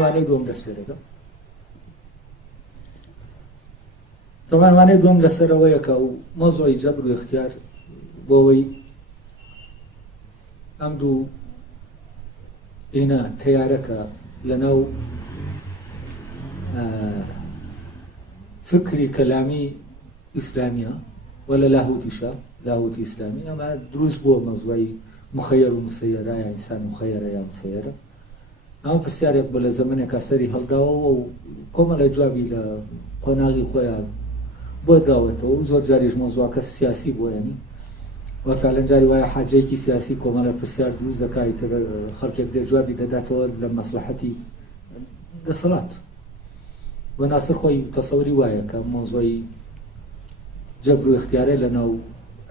وانەی دوم دەست پێ دەکەم. طبعا وانەی دوم لەسەرەوەیە کە و مەوزوعی جەبر و اختیار بۆەوەی ئەم دوو ئێنە تەیارەکە لەناو فکری کەلامی ئیسلامیە ولا لاهوتیشە لاهوتی ئیسلامی ئەمە دروست بووە مەوزوعی مخەیەر و مسەیەرە یا ئینسان مخەیەرە یا مسەیەرە. ئەمە پرسیارێک بۆ لە زەمانێکا سەری هەڵداوەوە و کۆمەڵە جوابی لە قۆناغی خۆیان بۆ داوەتەوە و زۆر جاریش مەوزوعەکە سیاسی بووە ینی و فعلا جاری وایە حاجەیەکی سیاسی کۆمەڵە پرسیار دروست دەکات خەڵکێک دێ جوابی دەداتەوە لە مەسلحەتی دەسەڵات و ناسر خۆی تەسەوری وایە کە مەوزوعی جەبر و اختیارە لەناو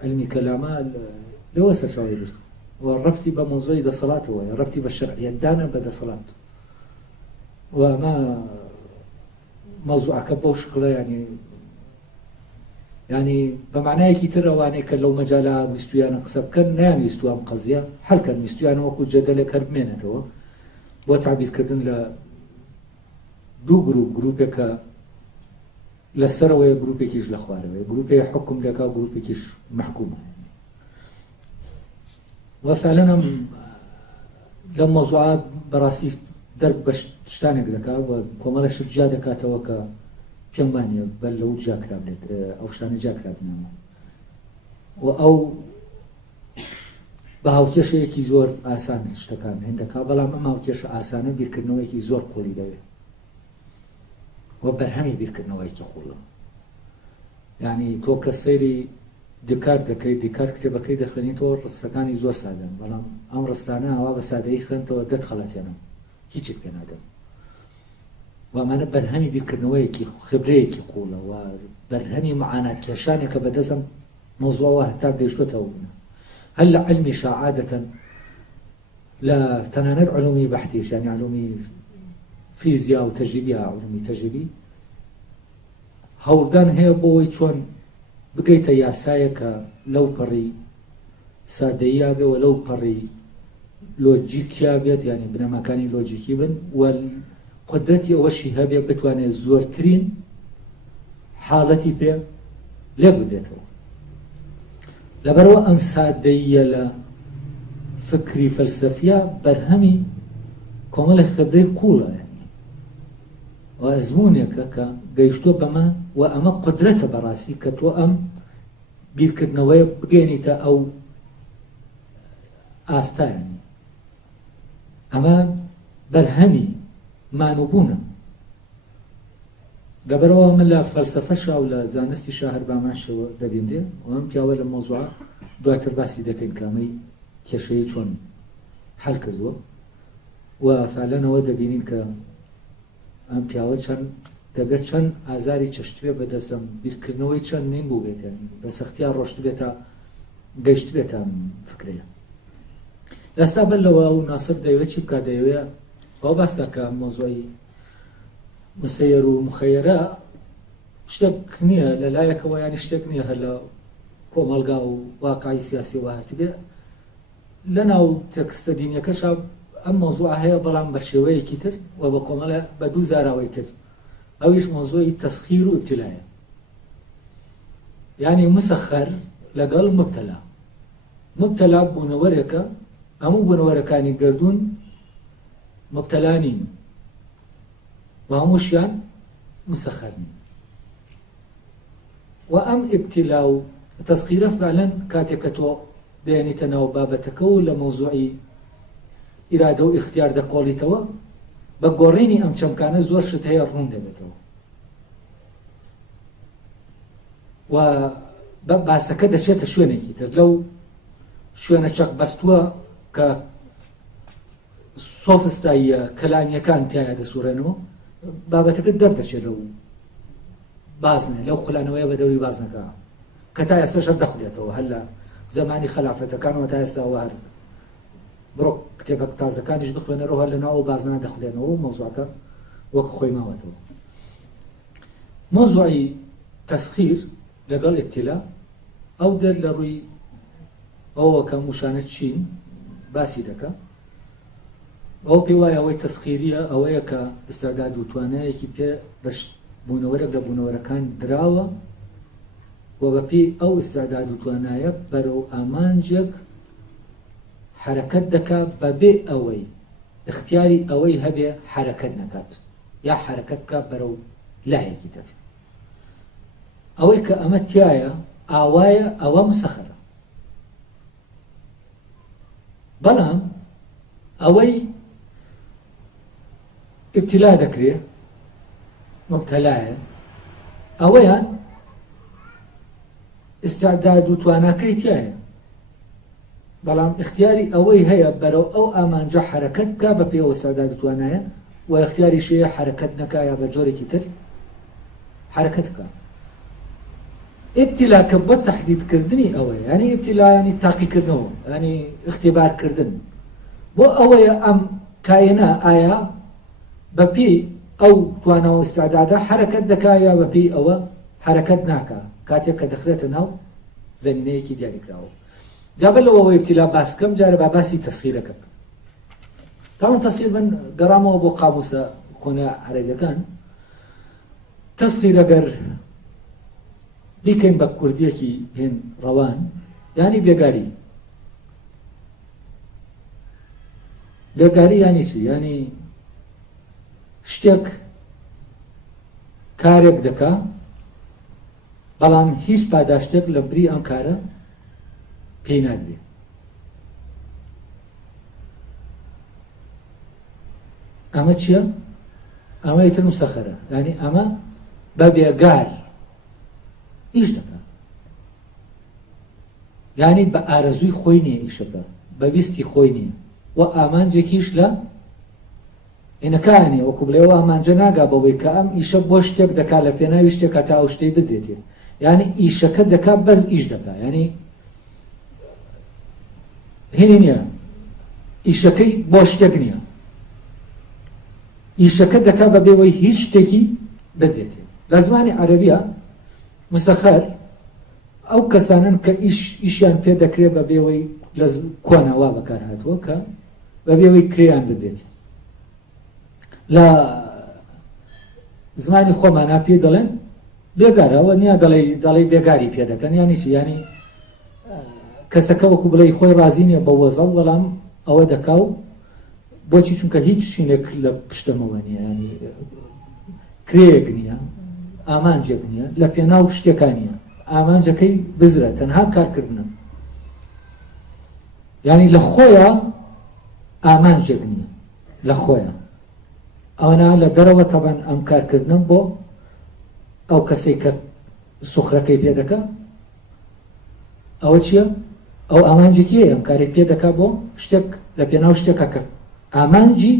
علمی کەلامە لەوە سەرچاوی گرت و ڕەبتی بە مەوزوعی دەسەڵاتەوە ڕەبتی بە شەرعیەتدانە بە دەسەڵات و ئەمە مەوزوعەکە بەو شکڵە ینی بە معنایەکی تر ئەوانەیە کە لەو مەجاالە ویستویانە قسە بکەن نەیانویستو ئەم قەزیە هەڵکەن ویستویان وەکو جەدەلێک هەر بمێنێتەوە بۆ تعبیرکردن لە دوو گروپێکە لەسەرەوەی گروپێکیش لە خوارەوەی گروپی حکم دەکا و گروپێکیش محکومە و فعلا لەم مەوزوعە بەڕاستی دەرک بە شتانێک دەکات و کۆمەڵە شت جا دەکاتەوە کە پێم وانییە بەر لەو جاکرا بێت ئەو شتانە جاکرا بنامە و ئەو بە هاوکێشەیەکی زۆر ئاسان شتەکان هێندەکە بەڵام ئەم هاوکێشە ئاسانە بیرکردنەوەیکی زۆر قوڵی دەوێت و بەرهەمی بیرکردنەوەیکی قوڵە. یعنی تۆ کە سەیری دیکار دەکەیت دیکار کتێبەکەی دەخوێنیتەوە ڕستەکانی زۆر سادەن بەڵام ئەم ڕستانە ئەوا بە سادەیی خوێنتەوە دەت خەڵەتێنم هیچێک پێ نادەم و ئەمانە بەرهەمی بیرکردنەوەیەکی خبرەیەکی قوڵە و بەرهەمی معانات کێشانێکە بەدەستم مەوزوعەوە هەتا گەیشتوەتەوە بوون هەل لە علمی عادەتەن لە تەنانەت علومی بەحتیش یعنی علومی فیزیا و تەجریبی علومی تەجریبی هەوڵدان هەیە بۆەوەی چۆن بگەیتە یاسایەکە لەو پەڕی سادەییا بێ و لەو پەڕی لۆجیکیا بێت ینی بنەماکانی لۆجیکی بن و قدرەتی ئەوەشی هەبێ بتوانێت زۆرترین حاڵەتی پێ لێ بدێتەوە. لەبەرەوە ئەم سادەیە لە فکری فەلسەفیا بەرهەمی کۆمەڵە خبرەی قوڵە و ئەزمونێکە کە گەیشتووە بەمە و ئەمە قدرەتە بەڕاستی کە تۆ ئەم بیرکردنەوەی بگەێنیتە ئەو ئاستایانی ئەمە بەرهەمی مانوبوونە. لەبەرەوە من لە فەلسەفەشا و لە زانستی شاهر باماشەوە دەبێندێ و ئەم پیاوە لە مەوزوعە دواتر باسی دەکەین کامەی کێشەیە چۆن حەل کردووە و فعلەنەوە دەبینین کە ئەم پیاوە چەند دەبێت چەند ئازاری چەشتوێ بەدەستم بیرکردنەوەی چەند نین بوو بێت بە سەختیان ڕۆشت بێتە گەیشت بێتە فکرەیە. دەستا بەر لەوە و ناسک دەیەوێت چی بکات دەیەوێت ئەو باسکە کە مۆزوعی مسەیەر و مخەیەرە شتێک نییە لەلایەکەوە ینی شتێک نییە هەر لە کۆمەلگا و واقعی سیاسی وهاتی بێ لەناو تێکستە دینیەکەشا ئەم مۆزوع هەیە بەڵام بە شێوەیەکی تر و بە کۆمەڵە بە دوو زاراوەی تر ئەویش مۆزوعی تەسخیر و ئیبتیلایە یعنی مسەخەر لەگەڵ مبتەلا بوونەوەرێکە هەموو بوونەوەرەکانی گردوون مبتەلانین و هەمووشیان مسەخەرنین و ئەم ئیبتیلا و تەسخیرە فعلەن کاتێککە تۆ دێنیتە ناو بابەتەکە و لە مۆزوعی ئیرادە و اختیار دەکۆڵیتەوە بە گۆڕینی ئەم چەمکانە زۆر شت هەیە ڕوون دەبێتەوە و باسەکە دەچێتە شوێنێکی تر لەو شوێنە چەق بەستووە کە سۆفستاییە کەلامیەکان تایە دەسوورێنەوە بابەتەکە دەردەچێت لەو بازنێ لەو خولانەوەیە بە دەوری بازنەکە کە تا ئێستاشە دەخولێتەوە هەر لە زمانی خلافەتەکانەوە تا ئێستا وار بڕۆ کتێبەک تازەکانیش بخوێنەرەوە لە ناو بازنە دەخولێنەوە و مۆزوعەکە وەک خۆی ماوەتەوە. مۆزوعی تەسخیر لەگەڵ ئیبتیلا ئەو دەر لە ڕووی ئەوە کە موشانە چین باسی دەکە ئەو پێی وایە ئەوەی تەسخیریە ئەوەیە کە ئستعداد و توانایەکی پێ بەش بوونەوەرێک لە بوونەوەرەکان دراوە و بەپێی ئەو ئستعداد و توانایە بەرەو ئامانجێک حرەکەت دەکات بەبێ ئەوەی اختیاری ئەوەی هەبێ حرەکەت نەکات یا حرەکەت بکات بەرەو لایەکی تر. ئەوەی کە ئەمە تایە ئاوایە ئەوە مسەخەرە، بەڵام ئەوەی ابتلا دەکرێت مبتەلایە ئەوەیان استعداد و تواناکەی تایە، بەڵام اختیاری ئەوەی هەیە بەرەو ئەو ئامانجە حرەکەت بکات بە پێی ئەوە استعداد و توانایە و اختیاری شەیە حرەکەت نەکات یا بە جۆرێکی تر حرەکەت بکات. ابتلا کە بۆ تەحدیدکردنی ئەوەیە، ینی ابتلا ینی تاقیکردنەوە، ینی اختیبارکردن بۆ ئەوەیە ئەم کایەنە ئایا بەپێی ئەو توانە و استعدادە حرەکەت دەکات یا بەپێی ئەوە حرەکەت ناکات کاتێک کە دەخرێتە ناو زەمینەیەکی دیاریکراوە. جا بەلەوەی ابتلا باسکەم جارە با باسی تەسخیرەکە بکەم. تاوان تەسخیر من گەڕامەوە بۆ قاموسە کۆنە عەرەبیەکان. تەسخیر ئەگەر بیکەین بە کوردیەکی هێن ڕەوان یانی بێگاری. بێگاری یانی چی؟ یانی شتێک کارێک دەکا بەڵام هیچ پاداشتێک لە بری ئەم کارە پێی نادرێت. ئەمە چییە؟ ئەمە ئیتر مسەخەرە، یعنی ئەمە بە بێگار ئیش دەکات، یعنی بە ئارەزووی خۆی نییە ئیشەکە، بە ویستی خۆی نییە و ئامانجێکیش لە ئینەکانێ وەکو بڵێەوە ئامانجە ناگا بەوەی کە ئەم ئیشە بۆ شتێک دەکات لە پێناوی شتێکە تا ئەو شتەی بدرێتێ، یعنی ئیشەکە دەکات بەس ئیش دەکات، یعنی هینی نییە ئیشەکەی بۆ شتێک نییە، ئیشەکە دەکات بە بێەوەی هیچ شتێکی بدرێتێ. لە زمانی عەرەبیە مسەخەر ئەو کەسانن کە ئیشیان پێ دەکرێت بە بێەوەی لە کۆنەوا بەکار هاتووە کە بە بێەوەی کرێیان دەدرێت. لە زمانی خۆمانە پێ دەڵێن بێگارەوە نییە دەڵێ بێگاری پێ دەکەن، یانی چی؟ یانی کەسەکە وەکو بڵێ خۆی ڕازی نییە بە وەزە بەڵام ئەوە دەکا و بۆچی؟ چونکە هیچ شینێک لە پشتەمەوە نییە، ینی کرێیەک نییە، ئامانجێک نییە، لە پێناو شتێکان نییە، ئامانجەکەی بزرە تەنها کارکردنە، ینی لە خۆیە ئامانجێک نییە، لە خۆیە ئەوەنە لە دەرەوە تەبەن ئەم کارکردنم بۆ ئەو کەسێک کە سوخرەکەی پێ دەکە ئەوە چییە؟ ئەو ئامانجێکی ئەم کارێک پێ دەکات بۆ شتێک لە پێناو شتێکە کە ئامانجی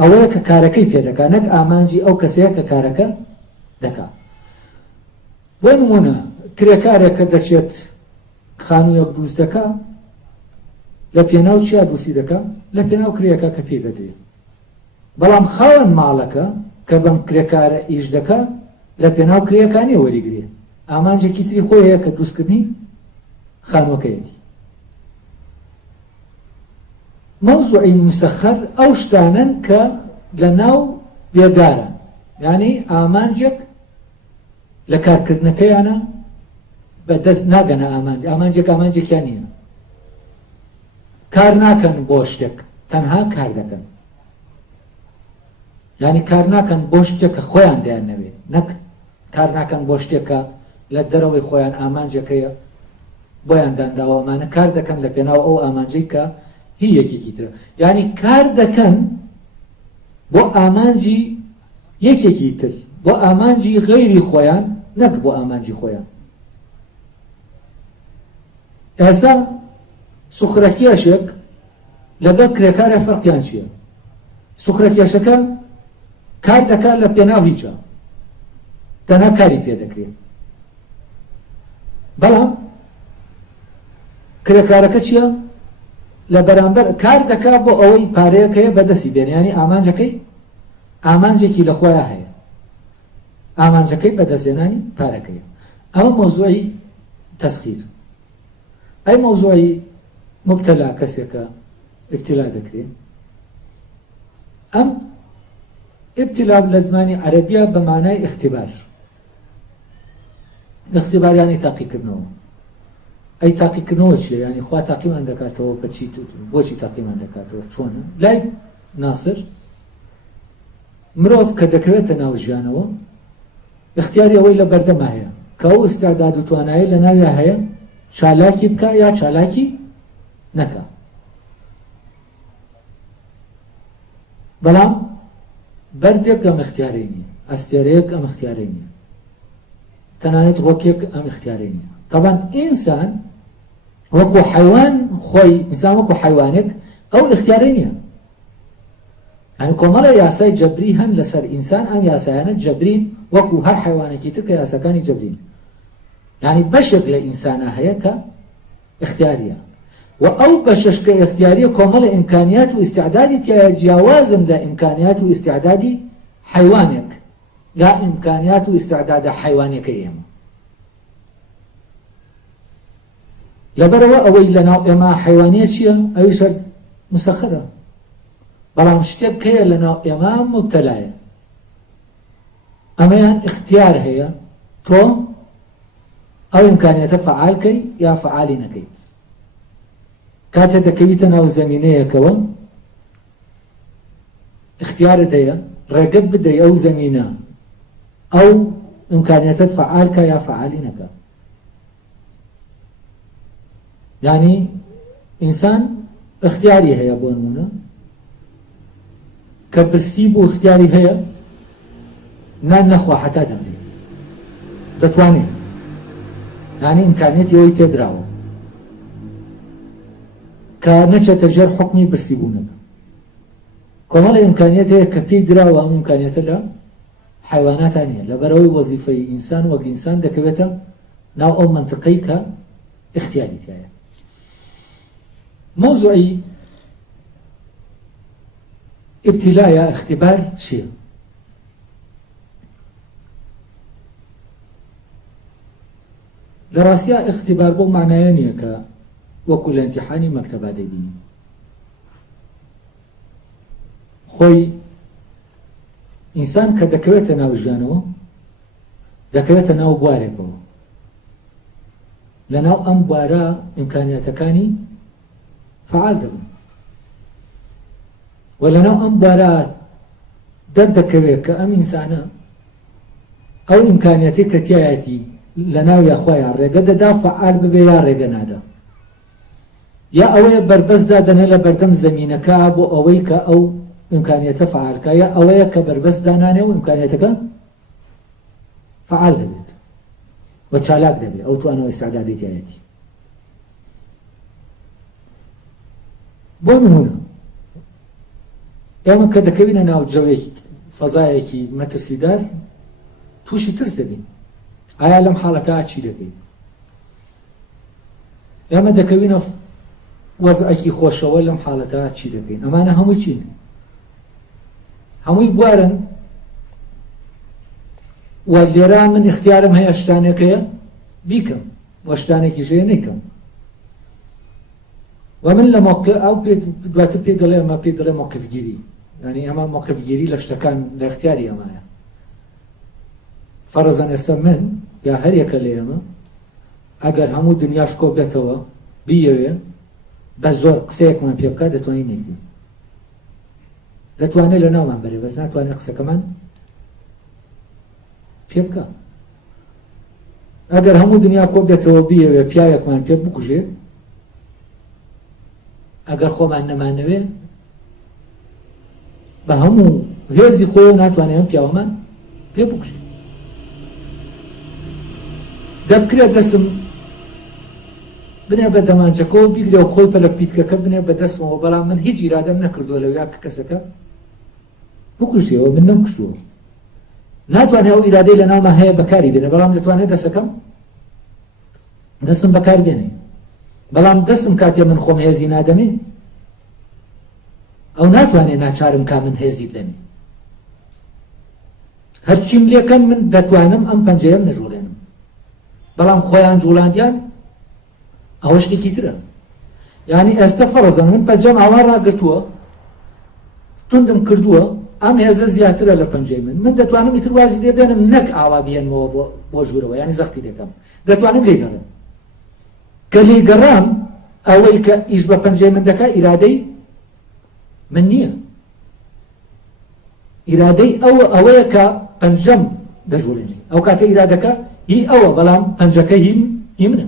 ئەوەیە کە کارەکەی پێ دەکات، نەک ئامانجی ئەو کەسەیە کە کارەکە دەکات. بۆ نمونە کرێکارێک کە دەچێت خانوویەک دروست دەکات لە پێناو چیا دروستی دەکات؟ لە پێناو کرێەکە کە پێ دەدرێت، بەڵام خاوەن ماڵەکە کە بەم کرێکارە ئیش دەکات لە پێناو کرێەکانی وەریگرێت، ئامانجێکی تری خۆی هەیە کە دروستکردنی خانووەکەیەتی. مەوزوعی مسەخەر ئەو شتانن کە لە ناو بێگارە، یعنی ئامانجێک لە کارکردنەکەیانە بەدەست ناگەنە ئامانجێک ئامانجێکیان نییە، کار ناکەن بۆ شتێک، تەنها کار دەکەن، یعنی کار ناکەن بۆ شتێکە خۆیان دەیانەوێت، نەک کار ناکەن بۆ شتێکە لە دەرەوەی خۆیان ئامانجەکەیە بۆیان دانراوە، ئەمانە کار دەکەن لە پێناو ئەو ئامانجەی کە هی یەکێکی ترە، یعنی کار دەکەن بۆ ئامانجی یەکێکی تر، بۆ ئامانجی غەیری خۆیان، نەک بۆ ئامانجی خۆیان. ئێستا سوخرەکێشێک لەگەڵ کرێکارە فەرقیان چییە؟ سوخرەکێشەکە کار دەکات لە پێناو هیچە، تەنها کاری پێ دەکرێت، بەڵام کرێکارەکە چییە؟ لە بەرامبەر کار دەکات بۆ ئەوەی پارەیەکەیە بەدەستی بێن، ینی ئامانجەکەی ئامانجێکی لە خۆیان هەیە، ئامانجەکەی بەدەستێنانی پارەکەیە. ئەمە مۆزوعی تەسخیر. ئەی مۆزوعی مبتەلا کەسێکە ابتلا دەکرێت ئەم ابتلا لە زمانی عەرەبیە بە مانای اختیبار. اختیبار یانی تاقیکردنەوە. ئەی تاقیکردنەوە چییە؟ یانی خوا تاقیمان دەکاتەوە بەچی بۆچی تاقیمان دەکاتەوە چۆنە؟ لای ناسر مرۆڤ کە دەکەوێتە ناو ژیانەوە اختیاری ئەوەی لە بەردەما هەیە کە ئەو ئستعداد و توانایی لە ناویە هەیە چالاکی بکە یا چالاکی نەکە. بەڵام بەردێک ئەم اختیارەی نییە، ئەستێرەیەک ئەم اختیارەی نییە، تەنانەت ڕۆکێک ئەم اختیارەی نییە. طبعاً ئینسان وەکو حیوان خۆی ئینسان وەکو حیوانێک ئەو اختیارەی نییە. یعنی کۆمەڵە یاسای جەبری هەن لەسەر ئینسان، ئەم یاسایانە جەبرین وەکو هەر حیوانێکی تر کە یاساکانی جەبرین. یعنی بەشێک لە ئینسانە هەیە کە اختیاریە و ئەو بەشەش کە اختیاریە کۆمەڵە ئیمکانیات و ئیستعدادی تایە جیاوازن لە ئیمکانیات و ئیستعدادی حیوانێک لا ئیمکانیات و ئیستعدادە حیوانەکەی ئێمە. لەبەرەوە ئەوەی لەناو ئێمە حیوانیە چییە؟ ئەویش مسەخرە، بەڵام شتێک کەیە لەناو ئێمە مبتەلایە. ئەمەیان اختیار هەیە تۆ ئەو ئیمکانیەتە فعالکەی یا فعالی نەکەیت. کاتێ دەکەویتە ناو زەمینەیەکەوە اختیارت هەیە ڕێگەت بدەی ئەو زەمینە ئەو ئیمکانیەتت فعالکە یا فعالی نەکە. یعنی ئینسان اختیاری هەیە بۆ نمونە کە برسی بۆ اختیاری هەیە نان نەخوا حتا دەمرێ، دەتوانێت، یعنی ئیمکانیەتی ئەوەی پێدراوە کە نەچێتە ژێر حکمی برسی بوونەکە. کۆمەڵە ئیمکانیەت هەیە کە پێی دراوە ئەم ئیمکانیەتە لە حیواناتان نییە. لەبەرەوەی وەزیفەی ئینسان وەک ئینسان دەکەوێتە ناو ئەو منطقەی کە اختیاری تایە. مۆزوعی ابتلایە اختیبار چییە؟ لە ڕاستیە اختیبار بۆ معنایە نییە کە وەکو لە ئیمتیحانی مەکتەبا دەبینی. خۆی ئینسان کە دەکەوێتە ناو ژیانەوە دەکەوێتە ناو بوارێکەوە، لە ناو ئەم بوارە ئیمکانیەتەکانی فعال دەبن و لە ناو ئەم بوارە دەردەکەوێت کە ئەم ئینسانە ئەو ئیمکانیەتی کە تایەتی لە ناوی خۆیان ڕێگە دەدا فعال ببێ یا ڕێگە نادا، یا ئەوەیە بربەسدا دەنێ لە بەردەم زەمینەکە بۆ ئەوەی کە ئەو ئیمکانیەتە فعالکە، یا ئەوەیە کە بربەس دانانێ و ئیمکانیەتەکە فعال دەبێت و چالاک دەبێت ئەو توانەوە ئیستعدادی تایەتی. بۆ نمونە ئێمە کە دەکەوینە ناو جەوێکی فەزایەکی مەترسیدار تووشی ترس دەبین. ئایا لەم حاڵەتە چی دەکەین؟ ئێمە دەکەوینە وەزعێکی خۆشەوە لەم حاڵەتە چی دەکەین؟ ئەمانە هەمووی چین؟ هەمووی بوارن و لێرە من اختیارم هەیە شتانێکەیە بیکەم و شتانێکی ژێ نەیکەم و من لە موقع ئەو دواتر پێ دەڵێ ئەمە پێ دەڵێ موقفگیری، یعنی ئەمە موقفگیری لە شتەکان لە اختیاری ئەمایە. فەرزەن ئێستا من یا هەر یەکە لە ئێمە ئەگەر هەموو دنیاش کۆ بێتەوە بیەوێ بە زۆر قسەیەکمان پێ بکات دەتوانین نەیکەین، دەتوانێت لە ناومان بەرێ بەس ناتوانێت قسەکەمان پێ بکە. ئەگەر هەموو دنیا کۆ بێتەوە بیەوێ پیاوێکمان پێ بکوژێت، ئەگەر خۆمان نەمانەوێ بە هەموو هێزی خۆی ناتوانێت ئەم پیاوەمان پێ بکوژێت. دەبکرێت دەستم بنێ بە دەمانچەکەەوە بیگرێ و خۆی پەلە پیتکەکە بنێ بە دەستمەوە، بەڵام من هیچ ئیرادەم نەکردووە لەویا کە کەسەکە بکوشتەوە، من نەمکوشتووە. ناتوانێت ئەو ئیرادەی لە ناومە هەیە بەکاری بێنێ، بەڵام دەتوانێت دەستەکەم دەستم بەکار بێنێ، بەڵام دەستم کاتێ من خۆم هێزی نادەمێ ئەو ناتوانێت ناچارم کا من هێزی بدەمێ. هەرچیم لێکەن من دەتوانم ئەم پەنجەیەم نەجوڵێنم، بەڵام خۆیان جوڵاندیان ئەوە شتێکی ترە. یعنی ئێستا فەرزەن من پەنجەم ئاوا ڕاگرتووە توندم کردووە ئەم هێزە زیاترە لە پەنجەی من دەتوانم ئیتر وازی لێ بێنم نەک ئاوا بێنمەوە بۆ ژوورەوە ینی زەختی دەکەم دەتوانم لێگەڕم کە لێگەڕام ئەوەی کە ئیش بە پەنجەی من دەکا ئیرادەی من نییە ئیرادەی ئەوەیە کە پەنجەم دەژوورێنێ ئەو کاتە ئیرادەکە هی ئەوە بەڵام پەنجەکە هی منە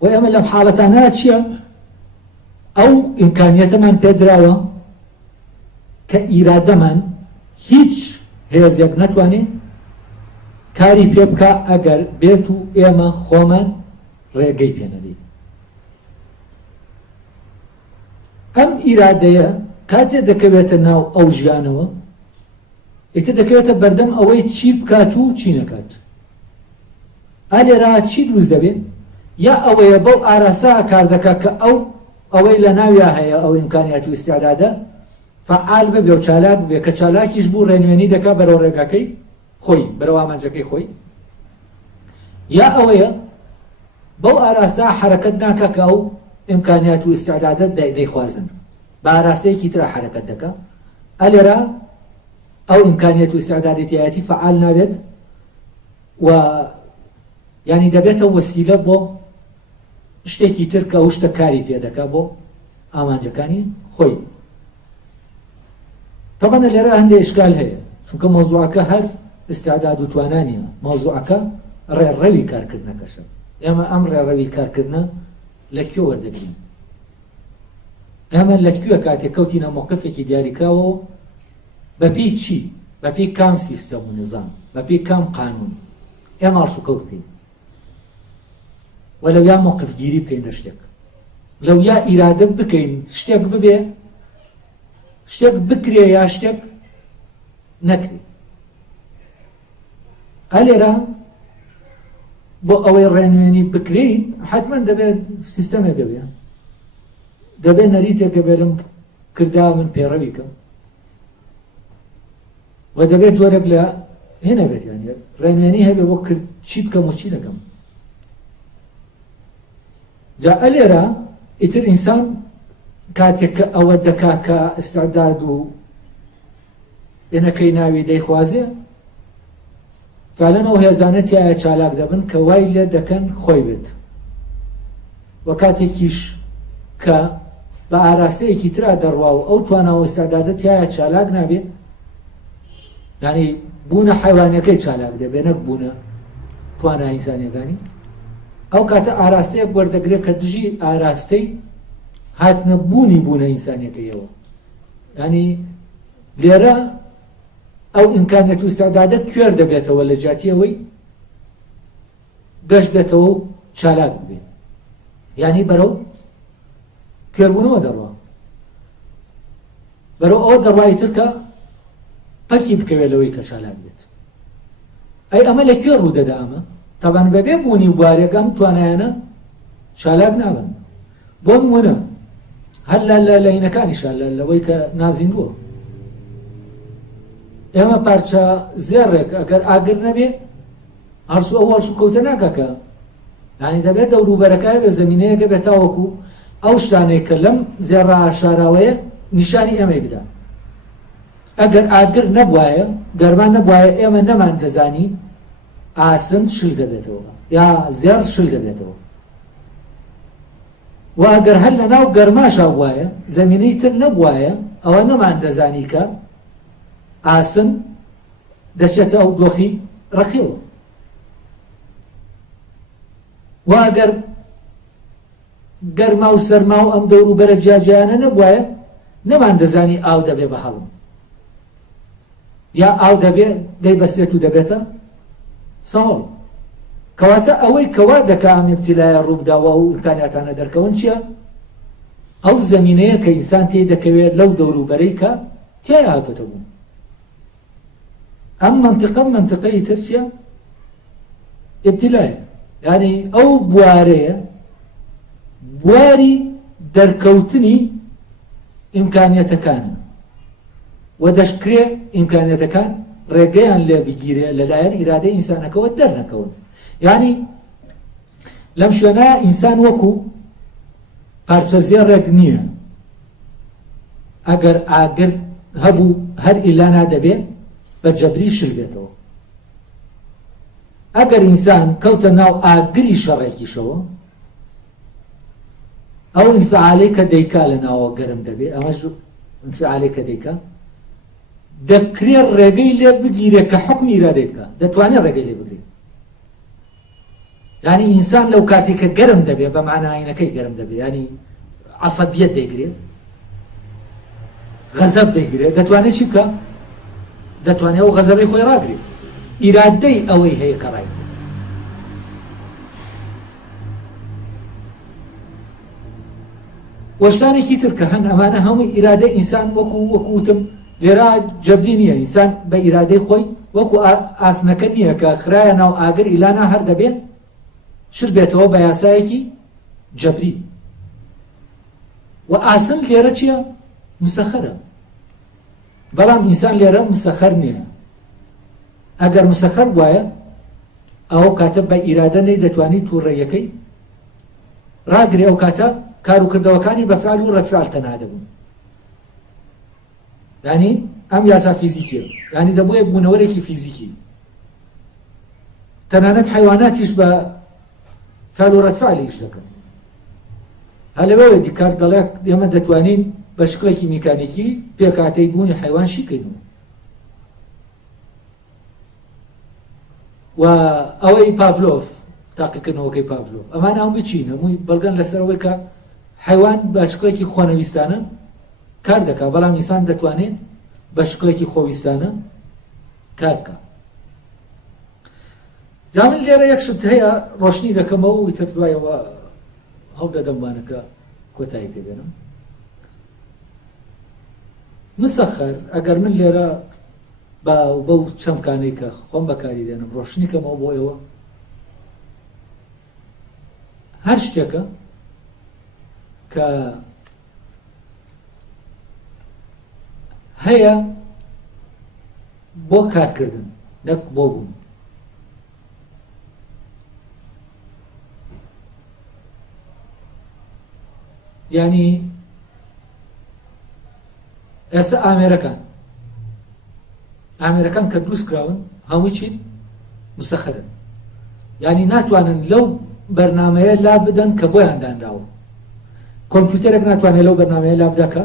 و ئێمە لەم حاڵەتانە چییە ئەو ئیمکانیەتەمان پێدراوە کە ئیرادەمان هیچ هێزێک نەتوانێت کاری پێ بکە ئەگەر بێت و ئێمە خۆمان ڕێگەی پێ نەدەین ئەم ئیرادەیە کاتێ دەکەوێتە ناو ئەو ژیانەوە ئیتر دەکەوێتە بەردەم ئەوەی چی بکات و چی نەکات ئالێرا چی دروست دەبێت یا ئەوەیە بەو ئاراسا کار دەکا کە ئەوەی لە ناویە هەیە ئەو ئیمکانیات و ئیستیعدادە فعال ببێ و چالاک ببێ کە چالاکیش بوو ڕێنوێنی دەکا بەرەو ڕێگاکەی خۆی بەرەو ئامانجەکەی خۆی یا ئەوەیە بەو ئاراستا حرەکەت ناکە کە ئەو ئیمکانیات و ئیستیعدادە دەیخوازن بە ئاراستەیەکی ترە حرەکەت دەکا ئەلێرا ئەو ئیمکانیات و ئیستیعدادەتی فعال نابێت و یعنی دەبێتە وەسیلە بۆ شتێکی تر کە ئەو شتە کاری پێ دەکا بۆ ئامانجەکانی خۆی طبعا لێرە هەندێک ئیشکال هەیە چونکە مۆزوعەکە هەر ئیستیعداد و توانانیە مۆزوعەکە ڕێڕەوی کارکردنەکەشە ئێمە ئەم ڕێڕەوی کارکردنە لەکوێ وەردەگرین ئێمە لەکوێ کاتێک کەوتینە موقفێکی دیاریکراوە بەپێی چی بەپێی کام سیستەم و نظام بەپێی کام قانون ئێمە ئەڵسوکەوت بکەین وەلەو یا موقفگیری بکەین لە شتێک لەو یا ئیرادە بکەین شتێک ببێ شتێک بکرێ یا شتێک نەکرێ ئەلێرە بۆ ئەوەی ڕێنوێنی بکرین حتمما دەبێت سیستەمێک دەبێ دەبێت نەریتێکە بێرم کردا من پێڕەوی کەم و دەبێت جۆرێک لە هێنە بێت یانی ڕێنوێنی هەبێ بۆ کرد چی بکەم و چی نەکەم جا ئەلێرە ئیتر ئینسان کاتێک کە ئەوە دەکا کە ئیستیعداد و ئێنەکەی ناوی دەیخوازێ فعلەن ئەو هێزانە تایە چالاک دەبن کە وای لێ دەکەن خۆی بێت و کاتێکیش کە بە ئاراستەیەکی ترا دەڕوا و ئەو تواناوە ئیستیعدادە تایە چالاک نابێت یعنی بوونە حیوانیەکەی چالاک دەبێ نەک بوونە توانە ئینسانیەکانی ئەو کاتە ئاراستەیەک وەردەگرێت کە دژی ئاراستەی هاتنە بوونە ئینسانیەکەیەوە ینی لێرە ئەو ئیمکانیەت و ئیستیعدادە کوێر دەبێتەوە لە جیاتیەوەی گەشت بێتەوە و چالاک ببێت ینی بەرەو کوێربوونەوە دەڕوا بەرەو ئەوە دەڕوایتر کە پەکی بکەوێت لەوەی کە چالاک بێت ئەی ئەمە لە کوێ ڕوودەدا ئەمە تەبان بەبێ بوونی بوارێکم توانایانە چالاک نابن بۆ نمونە هەر لە لەینەکانیشان لەوەی کە نازیندووە ئێمە پارچە زێڕێک ئەگەر ئاگر نەبێ هەرسو ئەو هەرسو کەوتە ناکەکە یعنی دەبێت دەوروبەرەکە بێ زەمینەیەکە بێت تاوەکو ئەو شتانێک کە لەم زێڕە شاراوەیە نیشانی ئێمەی بدا ئەگەر ئاگر نەبوایە گەرمان نەبوایە ئێمە نەمان دەزانی ئاسن شل دەبێتەوە یا زێر شل دەبێتەوە و ئەگەر هەر لە ناو گەرماشا بوایە زەمینەی تر نەبوایە ئەوە نەمان دەزانی کە ئاسن دەچێتە ئەو دۆخی ڕقیەوە و ئەگەر گەرما و سەرما و ئەم دەوروبەرە جیاجیانە نەبوایە نەمان دەزانی ئاو دەبێ بە هەڵم یا ئاو دەبێ دەیبەستێت و دەبێتە ساڵ کەواتە ئەوەی کەوا دەکا ئەم ئیبتیلایە ڕووداوە و ئیمکانیاتانە دەرکەون چییە؟ ئەو زەمینەیە کە ئینسان تێی دەکەوێت لەو دەوروبەرەی کە تێی هاتۆتە بوون ئەم منطقەی تر چییە؟ ئیبتیلایە یعنی ئەو بوارەیە بواری دەرکەوتنی ئیمکانیەتەکانە و دەشکرێ ئیمکانیەتەکان ڕێگەیان لێ بگیرێ لەلایەن ئیرادەی ئینسانەکەەوە دەرنەکەون یعنی لەم شوێنە ئینسان وەکو پارچە زێڕێک نییە ئەگەر ئاگر هەبوو هەر ئیلانا دەبێت بە جەبری شل بێتەوە. ئەگەر ئینسان کەوتە ناو ئاگری شەڕێکیشەوە ئەو ئینفعالەی کە دەیکا لە ناوە گەرم دەبێت، ئەمەش ئینفعالەی کە دەیکا دەکرێت ڕێگەی لێ بگیرێت کە حکمی ئیرادەی بکە، دەتوانێت ڕێگەی لێ بگرێت. یعنی ئینسان لەو کاتێککە گەرم دەبێت بە معناینەکەی گەرم دەبێت، ینی عەسەبیەت دەیگرێت، غەزەب دەیگرێت، دەتوانێت چی بکە؟ دەتوانێت ئەو غەزەبەی خۆی ڕاگرێت، ئیرادەی ئەوەی هەیە کە ڕای وەشتانێکی تر کە هەن ئەمانە هەمووی ئیرادەی ئینسان وەکووتم لێرا جەبری نییە، ئینسان بە ئیرادەی خۆی وەکو ئاسنەکە نییە کە خرایە ناو ئاگر ئیلانا هەر دەبێت شر بێتەوە بە یاسایەکی جەبری. و ئاسن لێرە چییە؟ مسەخەرە. بەڵام ئینسان لێرە مسەخەر نییە. ئەگەر مسەخەر وایە ئەو کاتە بە ئیرادە نەی دەتوانێت تووڕێیەکەی ڕاگرێ، ئەو کاتە کار و کردەوەکانی بە فعل و ڕەفعل تەنها دەبوون. یعنی ئەم یاسا فیزیکیە، یعنی دەبووە بوونەوەرێکی فیزیکی. تەنانەت حیواناتیش بە فعل و ڕەفعل ئیش دەکەن. هەر لەوەیە دیکارت دەڵێ ئێمە دەتوانین بە شکلێکی میکانیکی پێکاتەی بوونی حیوان شیکەینەوە. و ئەوەی پاڤلۆف تاقیکردنەوەکەی پاڤلۆف ئەمان ئەو بچین هەمووی بەڵگەن لەسەرەوەی کە حیوان بە شکلێکی خۆنەویستانە کار دەکات، بەڵام ئینسان دەتوانێت بە شکلێکی خۆویستانە کار بکات. جا من لێرە یەک شت هەیە ڕۆشنی دەکەمەوە و تر دوایەوە هەڵ دەدەمبانەکە کۆتایی پێ بێنم. مسەخەر ئەگەر من لێرە بەو چەمکانەی کە خۆم بەکاری دێنم ڕۆشنی کەمەوە بۆ ئێوە، هەر شتێکە کە هەیە بۆ کارکردن نەک بۆ بوون. یعنی ئێستا ئامێرەکان کە دروست کراون هەمووی چین؟ مسەخەرن. یعنی ناتوانن لەو بەرنامەیە لا بدەن کە بۆیان دانراوە. کۆمپیوتەرێک ناتوانێت لەو بەرنامەیە لا بدە کە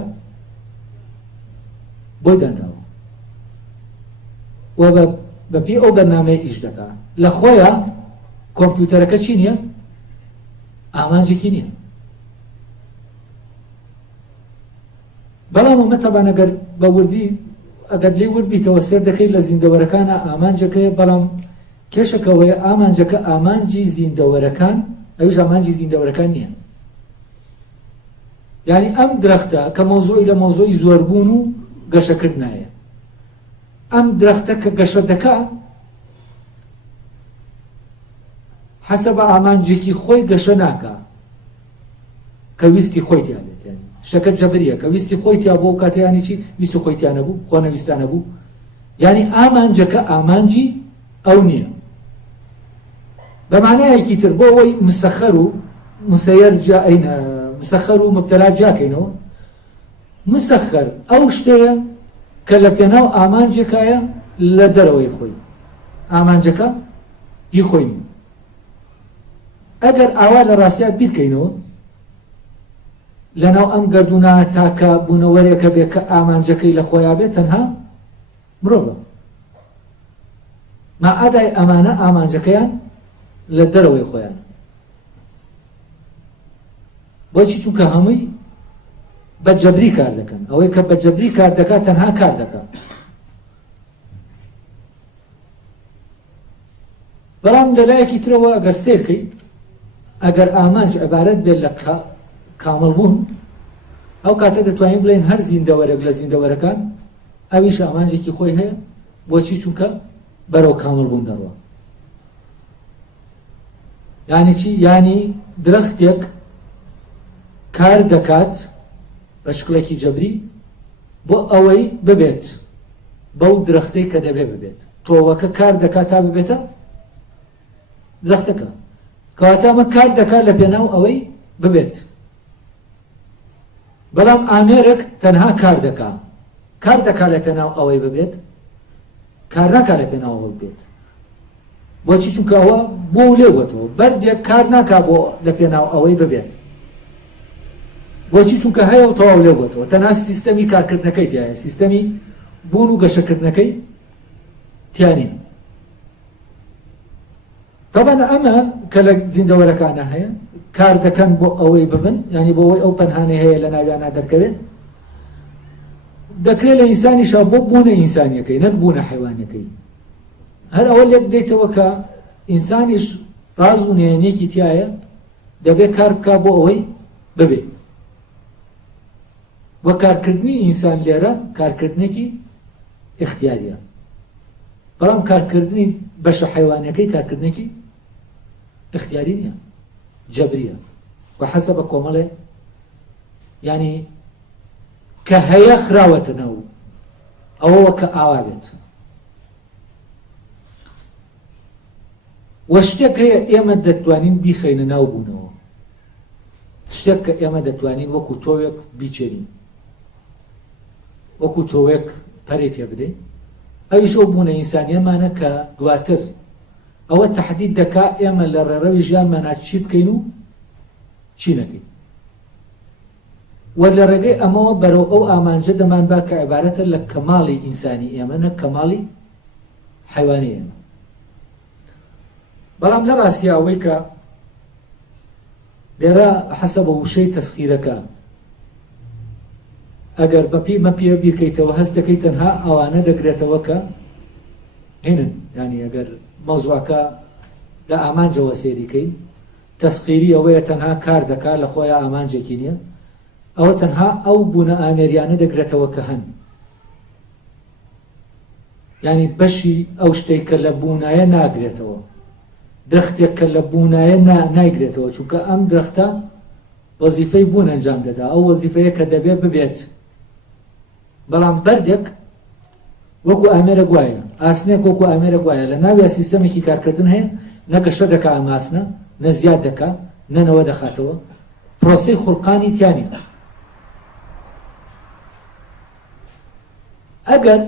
بۆی دانراوە و بەپێی ئەو بەرنامەیە ئیش دەکات. لە خۆیان کۆمپیوتەرەکە چی نییە؟ ئامانجێکی نییە. بەڵام ئەمە تەبان ئەگەر بە وردی ئەگەر لێ وردبیتەوە سێر دەکەی لە زیندەوەرەکانە ئامانجەکەیە، بەڵام کێشەکەوەیە ئامانجەکە ئامانجی زیندەوەرەکان ئەویش ئامانجی زیندەوەرەکان نییە. یعنی ئەم درەختە کە مۆزوعی لە مۆزوعی زۆربوون و گەشەکردنایە، ئەم درەختە کە گەشە دەکا حەسە بە ئامانجێکی خۆی گەشە ناکە کە ویستی خۆی تیا بێت. شتەکە جەبریە کە ویستی خۆی تیا بۆ کاتەیانی چی ویست و خۆیتیانە بوو، خۆ نەویستانە بوو. یعنی ئامانجەکە ئامانجی ئەو نییە. بە معنایەکی تر بۆ ئەوەی مسەخەر و مسەیر مسەخەر و مبتەلا جاکەینەوە، مسەخەر ئەو شتەیە کە لە پێناو ئامانجێکایە لە دەرەوەی خۆی، ئامانجەکە هی خۆی نیە. ئەگەر ئاوا لە ڕاستیا بیرکەینەوە لەناو ئەم گەردوونە تاکە بوونەوەرێکە بێت کە ئامانجەکەی لە خۆیان بێت تەنها مرۆڤە، مەعادای ئەمانە ئامانجەکەیان لە دەرەوەی خۆیان. بۆچی؟ چونکە هەمووی بە جەبری کار دەکەن. ئەوەی کە بە جەبری کار دەکات تەنها کار دەکات. بەڵام لەلایەکی ترەوە ئەگەر سێرکەی ئەگەر ئامانج عیبارەت بێت لە کامەڵبوون، ئەو کاتە دەتوانین بڵێن هەر زیندەوەرێک لە زیندەوەرەکان ئەویش ئامانجێکی خۆی هەیە. بۆچی؟ چونکە بەرەو کامەڵبوون دەڕوە. یعنی چی؟ یعنی درەختێک کار دەکات بە شکلێکی جەبری بۆ ئەوەی ببێت بەو درەختەی کە دەبێ ببێت. تۆوەکە کار دەکات تا ببێتە درەختەکە، کەواتە ئەمە کار دەکات لە پێناو ئەوەی ببێت. بەڵام ئامێرێک تەنها کار دەکا لە پێناو ئەوەی ببێت کار ناکا لە پێناو ئەوە بێت بۆچی چونکە ئەوە بۆ لێ بێتەوە بەردێک کار ناکا بۆ لە پێناو ئەوەی ببێت بۆچی چونکە هەیە و تەواو لێ بێتەوە تەنها سیستەمی کارکردنەکەی تایە سیستەمی بوون و گەشەکردنەکەی تیانین طبعا ئەمە کە لە زیندەوەرەکانە هەیە کار دەکەن بۆ ئەوەی ببن ینی بۆ ئەوەی ئەو پەنهانەی هەیە لە ناویانە دەرکەوێت دەکرێت لە ئینسانیشا بۆ بوونە ئینسانیەکەی نەک بوونە حیوانەکەی هەر ئەوە لێک بدەیتەوە کە ئینسانیش ڕاز و نێنێکی تایە دەبێت کار بکا بۆ ئەوەی ببێ وە کارکردنی ئینسان لێرە کارکردنێکی اختیاریە بەڵام کارکردنی بەشە حیوانەکەی کارکردنێکی اختیاری نییە جەبریە و حەسە بە کۆمەڵێ ینی کە هەیە خراوەتەوە ئەوەوە کە ئاوا بێت وە شتێک هەیە ئێمە دەتوانین بیخەینە ناو بوونەوە شتێک کە ئێمە دەتوانین وەکو تۆوێک بیچێنین وەکو تۆوێک پەرێ پێ بدەین ئەویش ئەو بوونە ئینسانیەمانە کە دواتر ئەوە تەحدید دەکا ئێمە لە ڕێڕەوی ژیانمانە چی بکەین و چی نەکەین وە لە ڕێگەی ئەمەوە بەرەو ئەو ئامانجە دەمان با کە عیبارەتە لە کەماڵی ئینسانی ئێمە نەک کەماڵی حیوانی ئێمە بەڵام لە ڕاستیە ئەوەی کە لێرە حەسە بە وشەی تەسخیرەکە ئەگەر مەپیە بیرکەیتەوە هەست دەکەی تەنها ئەوانە دەگرێتەوە کە هێنن ینی ئەگەر مەوزوعەکە لە ئامانجەوە سێریکەین تەسخیری ئەوەیە تەنها کار دەکات لە خۆیان ئامانجێکی نییە ئەوە تەنها ئەو بوونە ئامێریانە دەگرێتەوە کە هەن ینی بەشی ئەو شتێک کە لە بوونایە ناگرێتەوە درەختێک کە لە بوونایە نایگرێتەوە چونکە ئەم درەختە وەزیفەی بوون ئەنجام دەدا ئەو وەزیفەیە کە دەبێت ببێت بەڵام بەردێک وەکو ئامێرە گوایە ئاسنێک وەکو ئامێرە گوایە لە ناویە سیستەمێکی کارکردن هەیە نەگەشە دەکا ئەم ئاسنە نە زیاد دەکا نەنەوە دەخاتەوە پرۆسەی خوڵقانی تیانی ئەگەر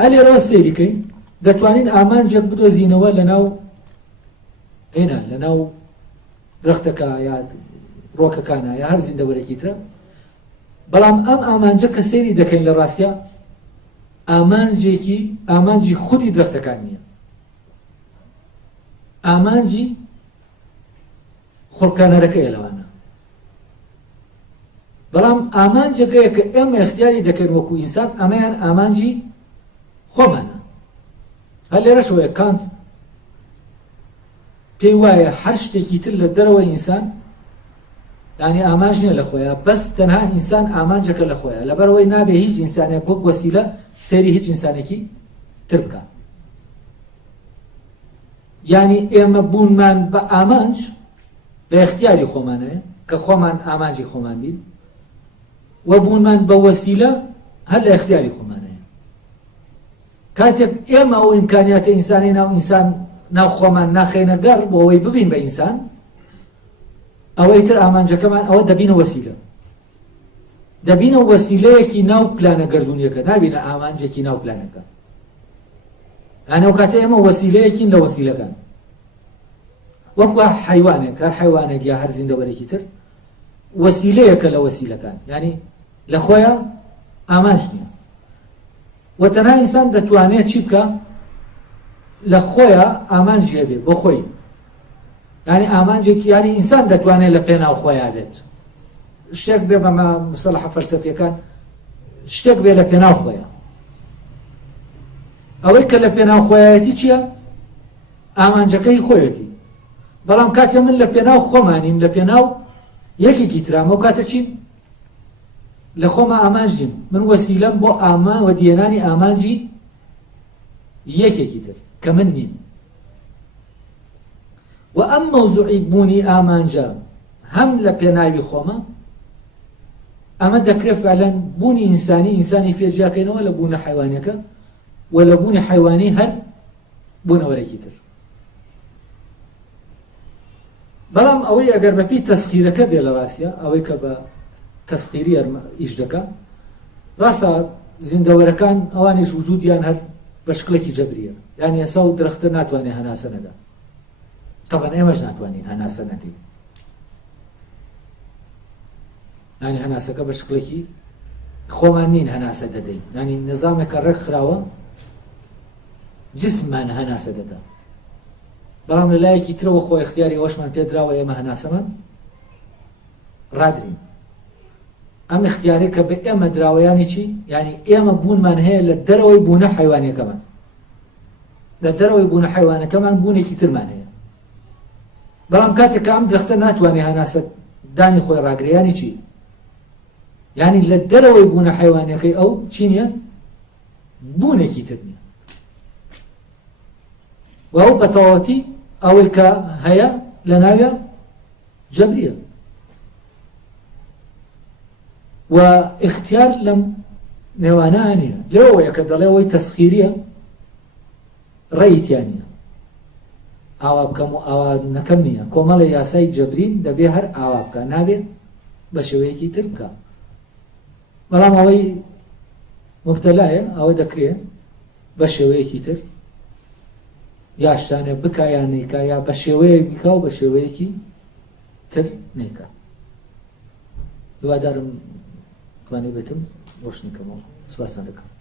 ئەلێرەوە سێریکەین دەتوانین ئامانجێک بدۆزینەوە لەناو هێنا لەناو درەختەکە یا ڕۆکەکانە یا هەر زیندەوەرێکی ترە بەڵام ئەم ئامانجە کە سێری دەکەین لە ڕاستیە ئامانجی خودی درەختەکان نییە ئامانجی خوڵقانەرەکەیە لەوانە بەڵام ئامانجەکەیە کە ئێمە اختیاری دەکەین وەکو ئینسان ئەمەیان ئامانجی خۆمانە هەر لێرەشەوەیە کانت پێی وایە هەر شتێکی تر لە دەرەوە ئینسان یعنی ئامانج نییە لە خۆیە بەس تەنها ئینسان ئامانجەکە لە خۆیە لەبەرەوەی نابێ هیچ ئینسانێک وەک وەسیلە سەیری هیچ ئینسانێکی تر بکە یعنی ئێمە بوونمان بە ئامانج بە اختیاری خۆمانەیە کە خۆمان ئامانجی خۆمان بین وە بوونمان بە وەسیلە هەر لە اختیاری خۆمانەیە کاتێک ئێمە ئەو ئیمکانیاتە ئینسانی ناو ئینسان ناو خۆمان ناخێنە گەڕ بۆ ئەوەی ببین بە ئینسان ئەوەی تر ئامانجەکەمان ئەوە دەبینە وەسیلە دەبینە وەسیلەیەکی ناو پلانە گەردوونیەکە نابینە ئامانجێکی ناو پلانەکە ئەنە ئەو کاتە ئێمە وەسیلەیەکین لە وەسیلەکان وەکو حیوانێک هەر حیوانێک یا هەر زیندەوەرێکی تر وەسیلەیەکە لە وەسیلەکان ینی لە خۆیان ئامانج نییە وە تەنها ئینسان دەتوانێت چی بکە لە خۆیان ئامانجی هەبێ بۆ خۆی ینی ئامانجێکی ینی ئینسان دەتوانێت لە پێناو خۆیان بێت شتێک بێ بە مەسەلەحە فەلسەفیەکان شتێک بێ لە پێناو خۆیان ئەوەی کە لە پێناو خۆیەتی چییە ئامانجەکەی خۆیەتی بەڵام کاتێ من لە پێناو خۆمانیم لە پێناو یەکێکی ترامە و کاتە چیم لە خۆمە ئامانجیم من وەسیلەم بۆ ئامانوە دیێنانی ئامانجی یەکێکی تر کە من نیم و ئەم مەوزوعی بوونی ئامانجە هەم لە پێناوی خۆمە ئەمە دەکرێت فعلەن بوونی ئینسانی پێجیاکەینەوە لە بوونە حیوانیەکە و لە بوونی حیوانی هەر بوونەوەرێکی تر بەڵام ئەوەی ئەگەر بەپی تەسخیرەکە بێ لە ڕاستیە ئەوەی کە بە تەسخیری ئیش دەکە ڕاستە زیندەوەرەکان ئەوانیش وجودیان هەر بە شکلێکی جەبریە یعنی ئێسا و درەختە ناتوانێت هەناسە نەدا طبعا ئێمەش ناتوانین هەناسە نەدەین ینی هەناسەکە بە شکلێکی خۆمان نین هەناسە دەدەین ینی نظامێکە ڕێک خراوە جسممان هەناسە دەدا بەڵام لە لایەکی ترەوە خۆ اختیاری ئەوەشمان پێدراوە ئێمە هەناسەمان ڕادرین ئەم اختیارێک کە بە ئێمە دراوەیانی چی ینی ئێمە بوونمان هەیە لە دەرەوەی بوونە حیوانیەکەمان لە دەرەوەی بوونە حیوانەکەمان بوونێکی ترمان هەیە بەڵام کاتێک کە ئەم درەختە ناتوانێت هەناسە دانی خۆی ڕاگرێ ینی چی ینی لە دەرەوەی بوونە حیوانەکەی ئەو چی نییە بوونێکی تر نییە و ئەو بە تەواوەتی ئەوەی کە هەیە لە ناوێ جەبریە و اختیار لەم نێوانە نییە لێوەیە کە دەڵێ ئەوەی تەسخیریە ڕێیتیان نییە ئاوا بکەم و ئاوا نەکەم نییە کۆمەڵی یاسای جەبرین دەبێ هەر ئاوا بکە نابێت بە شێوەیەکی تر بکە بەڵام ئەوەی مبتەلایە ئەوە دەکرێت بە شێوەیەکی تر یا شتانێ بکە یان نیکە یا بە شێوەیەک بکە و بە شێوەیەکی تر نیکە هیوادارم توانێ بێتم ڕۆشنی کەمەوە سوپاسان دەکەم